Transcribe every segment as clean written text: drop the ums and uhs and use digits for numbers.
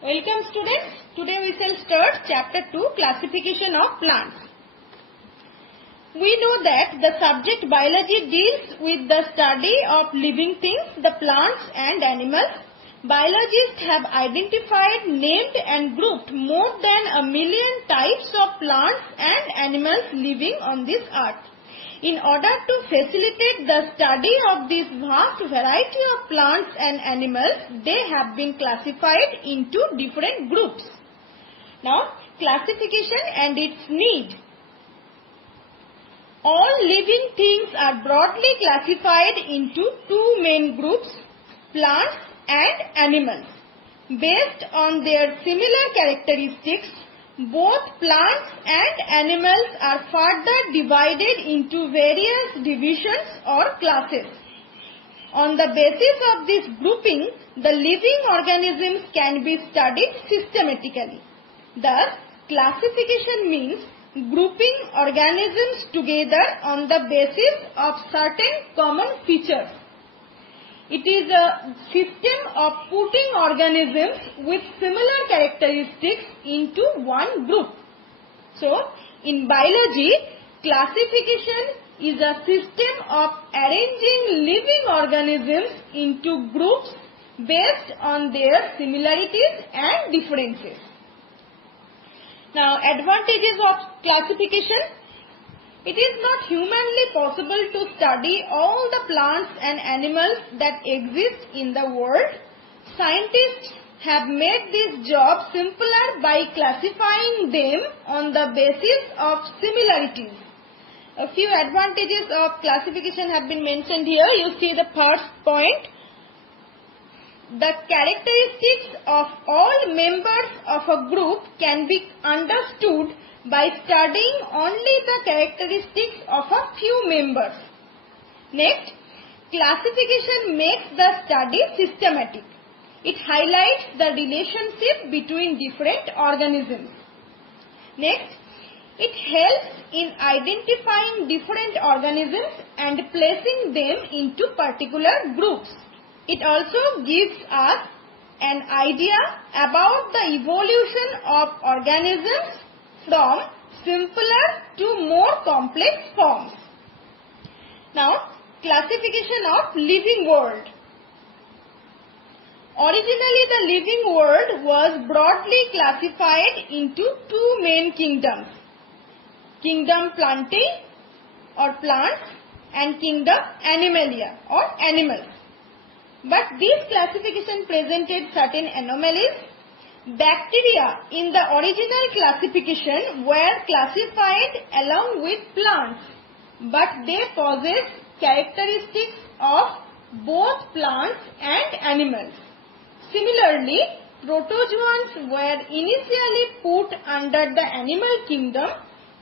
Welcome students. Today we shall start chapter 2, classification of plants. We know that the subject biology deals with the study of living things, the plants and animals. Biologists have identified, named and grouped more than 1 million types of plants and animals living on this earth. In order to facilitate the study of this vast variety of plants and animals, they have been classified into different groups. Now, classification and its need. All living things are broadly classified into two main groups, plants and animals. Based on their similar characteristics, both plants and animals are further divided into various divisions or classes. On the basis of this grouping, the living organisms can be studied systematically. Thus, classification means grouping organisms together on the basis of certain common features. It is a system of putting organisms with similar characteristics into one group. So, in biology, classification is a system of arranging living organisms into groups based on their similarities and differences. Now, advantages of classification. It is not humanly possible to study all the plants and animals that exist in the world. Scientists have made this job simpler by classifying them on the basis of similarities. A few advantages of classification have been mentioned here. You see the first point. The characteristics of all members of a group can be understood by studying only the characteristics of a few members. Next, classification makes the study systematic. It highlights the relationship between different organisms. Next, it helps in identifying different organisms and placing them into particular groups. It also gives us an idea about the evolution of organisms from simpler to more complex forms. Now, classification of living world. Originally, the living world was broadly classified into two main kingdoms. Kingdom Plantae or plants and kingdom Animalia or animals. But this classification presented certain anomalies. Bacteria in the original classification were classified along with plants, but they possess characteristics of both plants and animals. Similarly, protozoans were initially put under the animal kingdom.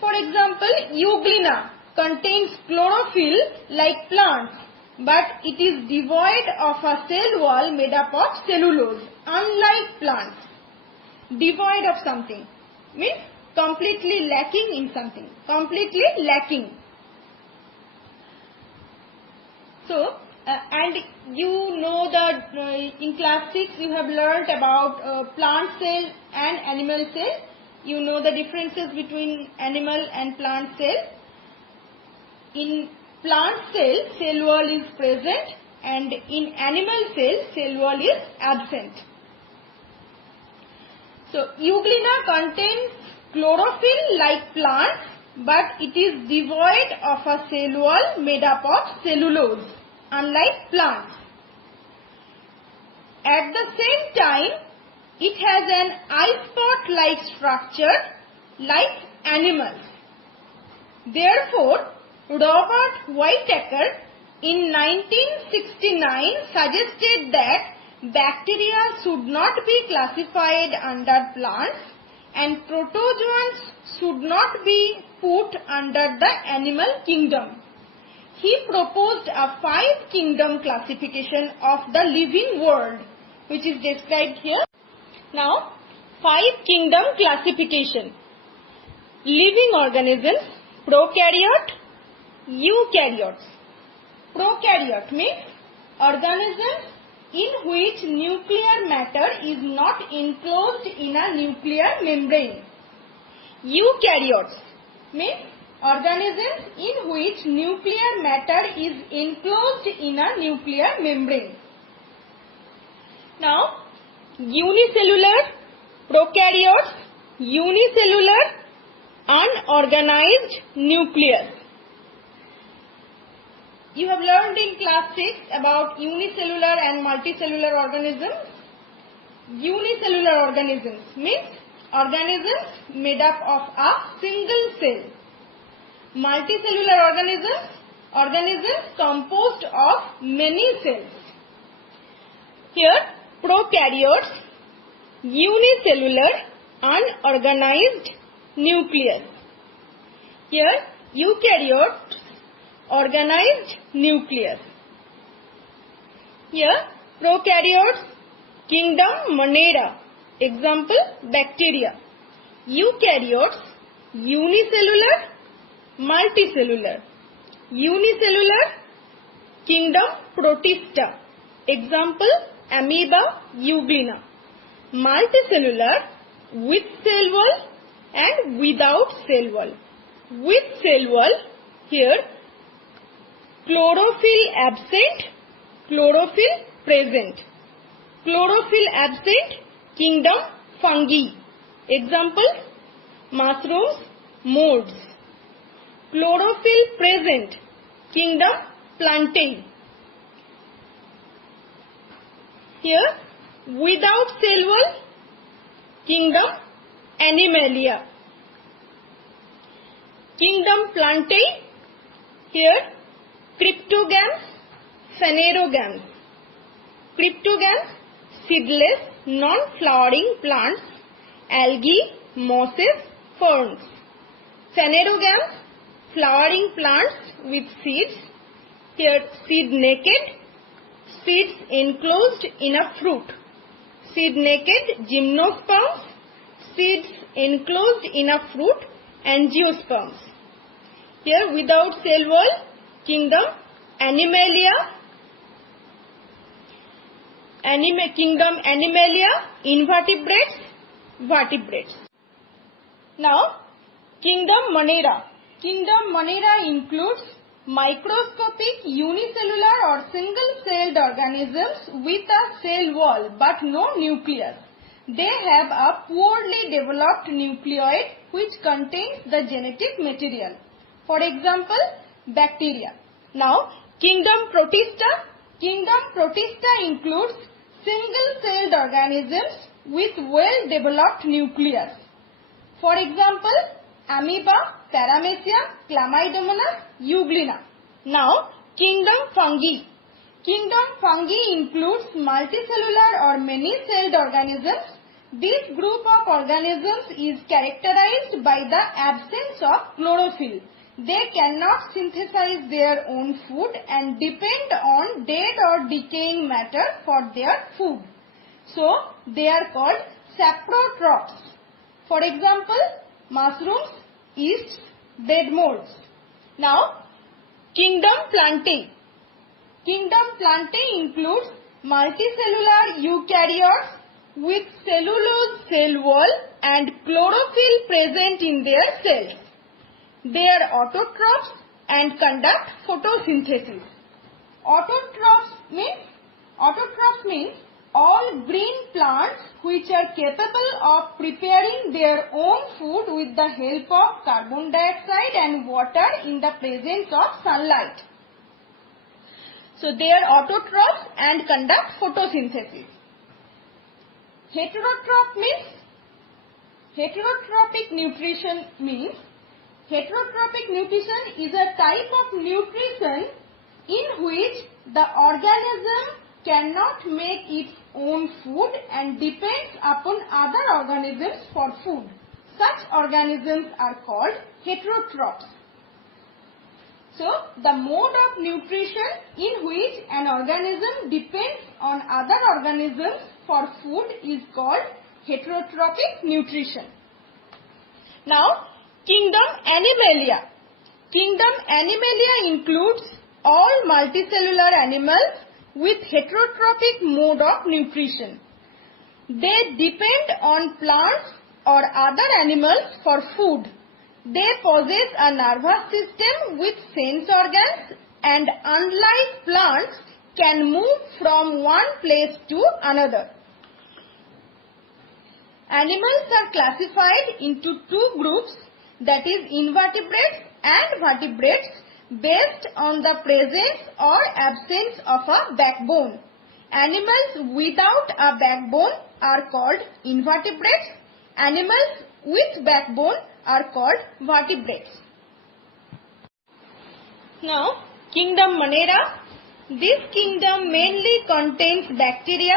For example, Euglena contains chlorophyll like plants, but it is devoid of a cell wall made up of cellulose, unlike plants. Devoid of something means completely lacking in something, completely lacking. So, and you know that in class 6 you have learnt about plant cell and animal cell. You know the differences between animal and plant cell. In plant cell, cell wall is present, and in animal cell, cell wall is absent. So, Euglena contains chlorophyll like plants, but it is devoid of a cell wall made up of cellulose, unlike plants. At the same time, it has an eye spot-like structure like animals. Therefore, Robert Whitaker in 1969 suggested that bacteria should not be classified under plants and protozoans should not be put under the animal kingdom. He proposed a 5-kingdom classification of the living world, which is described here. Now, 5-kingdom classification. Living organisms, prokaryote, eukaryotes. Prokaryote means organisms in which nuclear matter is not enclosed in a nuclear membrane. Eukaryotes means organisms in which nuclear matter is enclosed in a nuclear membrane. Now, unicellular prokaryotes, unicellular unorganized nucleus. You have learned in class 6 about unicellular and multicellular organisms. Unicellular organisms means organisms made up of a single cell. Multicellular organisms, organisms composed of many cells. Here, prokaryotes, unicellular unorganized nucleus. Here, eukaryotes, organized nucleus. Here, prokaryotes, kingdom Monera. Example, bacteria. Eukaryotes, unicellular, multicellular. Unicellular, kingdom Protista. Example, amoeba, euglena. Multicellular, with cell wall and without cell wall. With cell wall, here, chlorophyll absent, chlorophyll present. Chlorophyll absent, kingdom fungi. Example, mushrooms, molds. Chlorophyll present, kingdom plantae. Here, without cell wall, kingdom Animalia. Kingdom plantae, here, cryptogams, phanerogams. Cryptogams, seedless, non-flowering plants, algae, mosses, ferns. Phanerogams, flowering plants with seeds. Here, seed naked, seeds enclosed in a fruit. Seed naked, gymnosperms, seeds enclosed in a fruit, angiosperms. Here, without cell wall, kingdom Animalia, kingdom Animalia, invertebrates, vertebrates. Now, kingdom Monera. Kingdom Monera includes microscopic unicellular or single-celled organisms with a cell wall but no nucleus. They have a poorly developed nucleoid which contains the genetic material. For example, bacteria. Now, kingdom Protista. Kingdom Protista includes single-celled organisms with well-developed nucleus. For example, amoeba, paramecia, chlamydomonas, euglena. Now, kingdom Fungi. Kingdom Fungi includes multicellular or many-celled organisms. This group of organisms is characterized by the absence of chlorophyll. They cannot synthesize their own food and depend on dead or decaying matter for their food. So, they are called saprotrophs. For example, mushrooms, yeasts, dead molds. Now, kingdom Plantae. Kingdom Plantae includes multicellular eukaryotes with cellulose cell wall and chlorophyll present in their cells. They are autotrophs and conduct photosynthesis. Autotrophs means all green plants which are capable of preparing their own food with the help of carbon dioxide and water in the presence of sunlight. So they are autotrophs and conduct photosynthesis. Heterotrophic nutrition means heterotrophic nutrition is a type of nutrition in which the organism cannot make its own food and depends upon other organisms for food. Such organisms are called heterotrophs. So, the mode of nutrition in which an organism depends on other organisms for food is called heterotrophic nutrition. Now, kingdom Animalia. Kingdom Animalia includes all multicellular animals with heterotrophic mode of nutrition. They depend on plants or other animals for food. They possess a nervous system with sense organs and unlike plants can move from one place to another. Animals are classified into two groups, that is invertebrates and vertebrates, based on the presence or absence of a backbone. Animals without a backbone are called invertebrates. Animals with backbone are called vertebrates. Now, kingdom Monera. This kingdom mainly contains bacteria.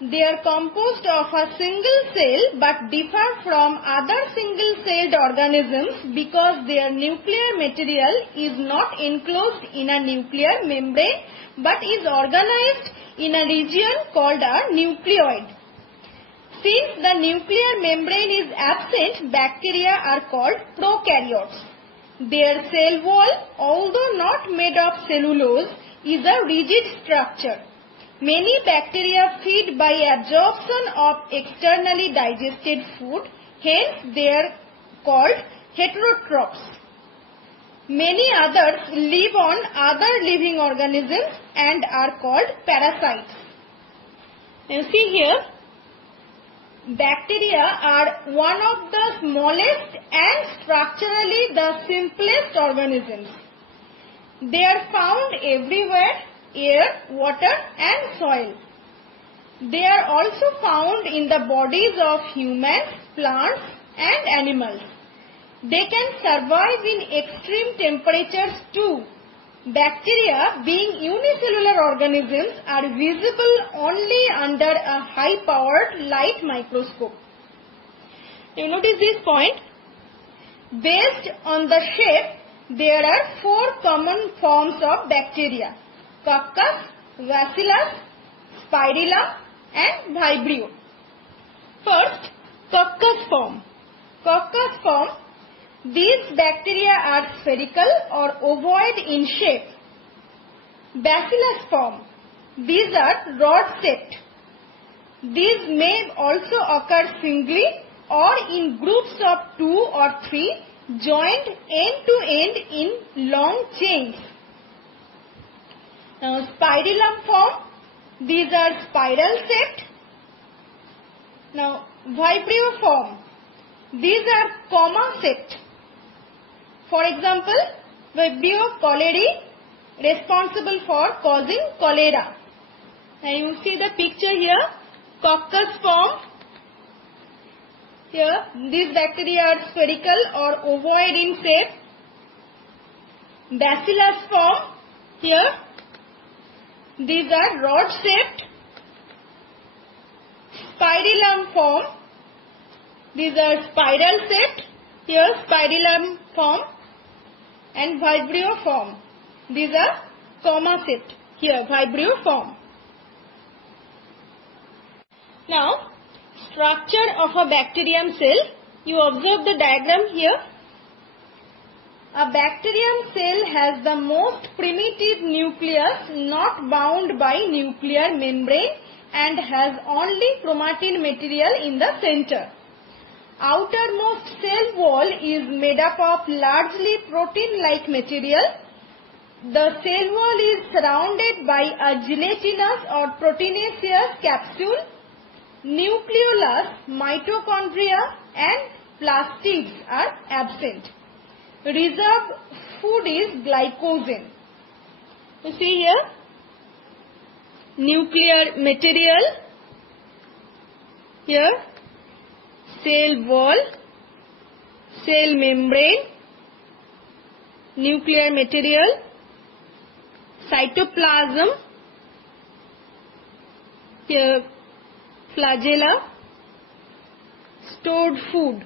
They are composed of a single cell but differ from other single-celled organisms because their nuclear material is not enclosed in a nuclear membrane but is organized in a region called a nucleoid. Since the nuclear membrane is absent, bacteria are called prokaryotes. Their cell wall, although not made of cellulose, is a rigid structure. Many bacteria feed by absorption of externally digested food, hence they are called heterotrophs. Many others live on other living organisms and are called parasites. You see here, bacteria are one of the smallest and structurally the simplest organisms. They are found everywhere: air, water and soil. They are also found in the bodies of humans, plants and animals. They can survive in extreme temperatures too. Bacteria, being unicellular organisms, are visible only under a high-powered light microscope. You notice this point? Based on the shape, there are four common forms of bacteria: Coccus, Bacillus, Spirillum and Vibrio. First, Coccus form. Coccus form. These bacteria are spherical or ovoid in shape. Bacillus form. These are rod-shaped. These may also occur singly or in groups of 2 or 3 joined end to end in long chains. Now, Spirillum form. These are spiral shaped. Now, Vibrio form. These are comma shaped. For example, Vibrio cholerae, responsible for causing cholera. Now you see the picture here, Coccus form. Here, these bacteria are spherical or ovoid in shape. Bacillus form. Here, these are rod shaped. Spirillum form. These are spiral shaped. Here, Spirillum form. And Vibrio form. These are comma shaped. Here, Vibrio form. Now, structure of a bacterium cell. You observe the diagram here. A bacterium cell has the most primitive nucleus not bound by nuclear membrane and has only chromatin material in the center. Outermost cell wall is made up of largely protein-like material. The cell wall is surrounded by a gelatinous or proteinaceous capsule. Nucleolus, mitochondria and plastids are absent. Reserved food is glycogen. You see here, nuclear material. Here, cell wall, cell membrane, nuclear material, cytoplasm, here flagella, stored food.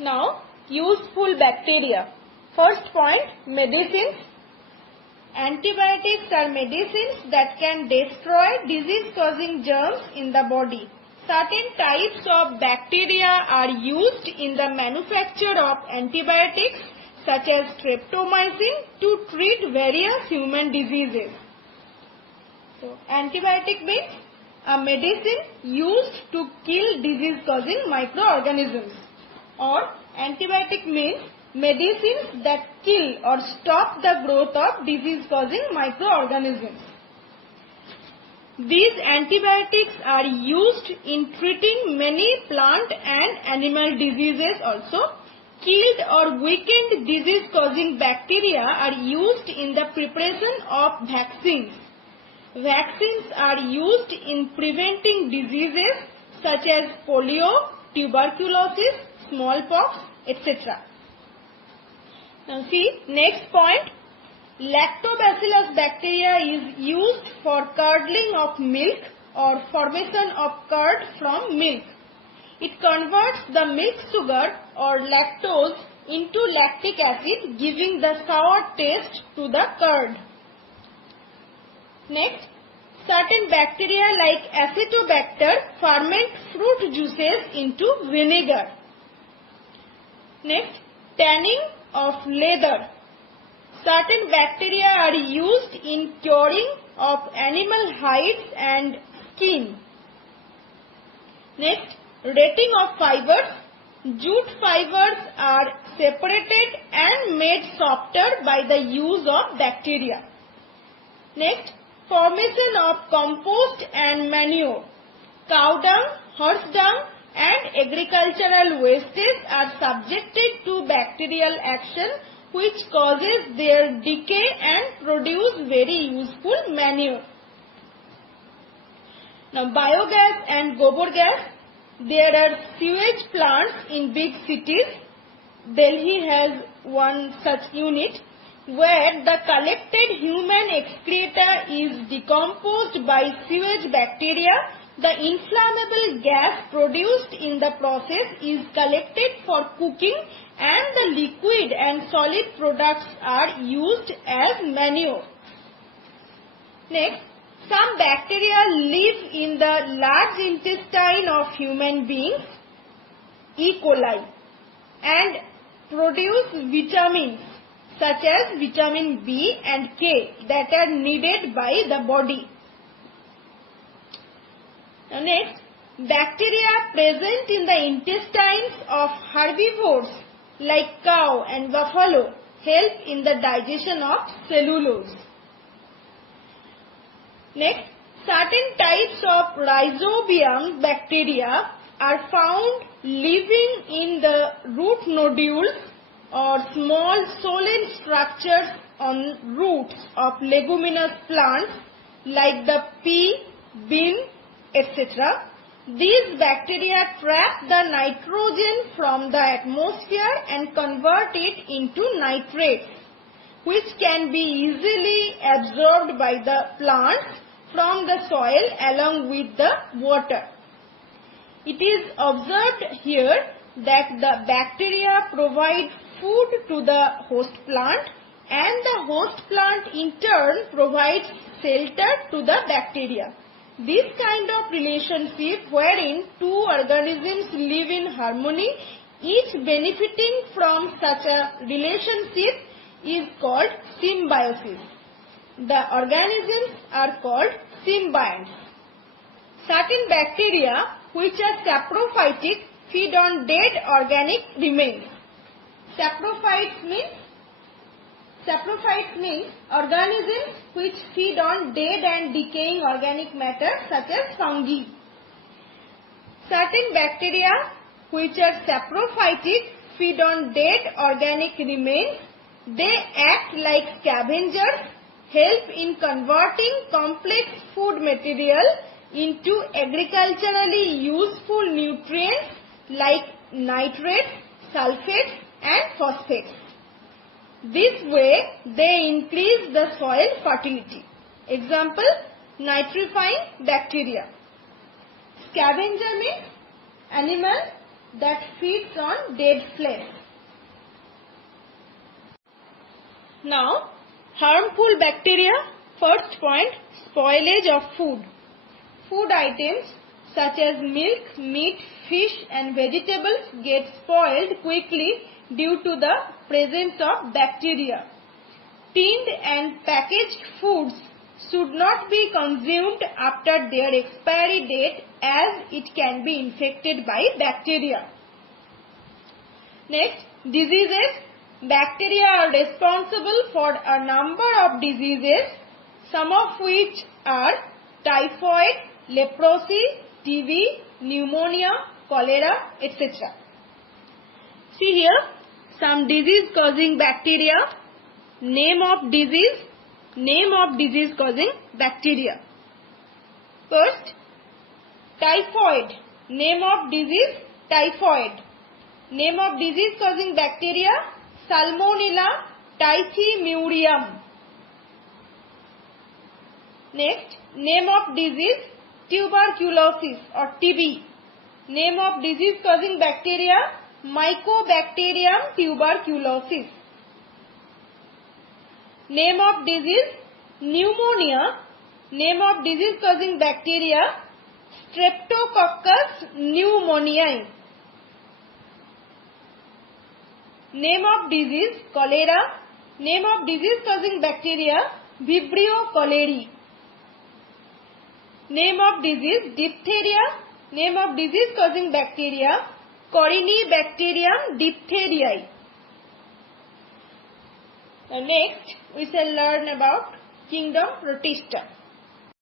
Now, useful bacteria. First point, medicines. Antibiotics are medicines that can destroy disease-causing germs in the body. Certain types of bacteria are used in the manufacture of antibiotics, such as streptomycin to treat various human diseases. So, antibiotic means a medicine used to kill disease-causing microorganisms, or antibiotic means medicines that kill or stop the growth of disease-causing microorganisms. These antibiotics are used in treating many plant and animal diseases also. Killed or weakened disease-causing bacteria are used in the preparation of vaccines. Vaccines are used in preventing diseases such as polio, tuberculosis, smallpox, etc. Now see, next point. Lactobacillus bacteria is used for curdling of milk or formation of curd from milk. It converts the milk sugar or lactose into lactic acid, giving the sour taste to the curd. Next, certain bacteria like Acetobacter ferment fruit juices into vinegar. Next, tanning of leather. Certain bacteria are used in curing of animal hides and skin. Next, rating of fibers. Jute fibers are separated and made softer by the use of bacteria. Next, formation of compost and manure. Cow dung, horse dung and agricultural wastes are subjected to bacterial action, which causes their decay and produce very useful manure. Now, biogas and gobar gas. There are sewage plants in big cities. Delhi has one such unit where the collected human excreta is decomposed by sewage bacteria. The inflammable gas produced in the process is collected for cooking, and the liquid and solid products are used as manure. Next, some bacteria live in the large intestine of human beings, E. coli, and produce vitamins such as vitamin B and K that are needed by the body. Next, bacteria present in the intestines of herbivores like cow and buffalo help in the digestion of cellulose. Next, certain types of rhizobium bacteria are found living in the root nodules or small swollen structures on roots of leguminous plants like the pea, bean, etc. These bacteria trap the nitrogen from the atmosphere and convert it into nitrates, which can be easily absorbed by the plants from the soil along with the water. It is observed here that the bacteria provide food to the host plant, and the host plant in turn provides shelter to the bacteria. This kind of relationship wherein two organisms live in harmony, each benefiting from such a relationship, is called symbiosis. The organisms are called symbionts. Certain bacteria which are saprophytic feed on dead organic remains. Saprophytes means organisms which feed on dead and decaying organic matter such as fungi. Certain bacteria which are saprophytic feed on dead organic remains. They act like scavengers, help in converting complex food material into agriculturally useful nutrients like nitrates, sulfates and phosphates. This way they increase the soil fertility. Example, nitrifying bacteria. Scavenger means animal that feeds on dead flesh. Now, harmful bacteria. First point, spoilage of food. Food items such as milk, meat, fish and vegetables get spoiled quickly due to the presence of bacteria. Tinned and packaged foods should not be consumed after their expiry date as it can be infected by bacteria. Next, diseases. Bacteria are responsible for a number of diseases, some of which are typhoid, leprosy, TB, pneumonia, cholera, etc. See here some disease causing bacteria. Name of disease causing bacteria. First, typhoid. Name of disease, typhoid. Name of disease causing bacteria, Salmonella typhimurium. Next, name of disease, tuberculosis or TB. Name of disease causing bacteria, Mycobacterium tuberculosis. Name of disease, pneumonia. Name of disease causing bacteria, Streptococcus pneumoniae. Name of disease, cholera. Name of disease causing bacteria, Vibrio cholerae. Name of disease, diphtheria. Name of disease causing bacteria, Corynebacterium diphtheriae. Next, we shall learn about kingdom Protista.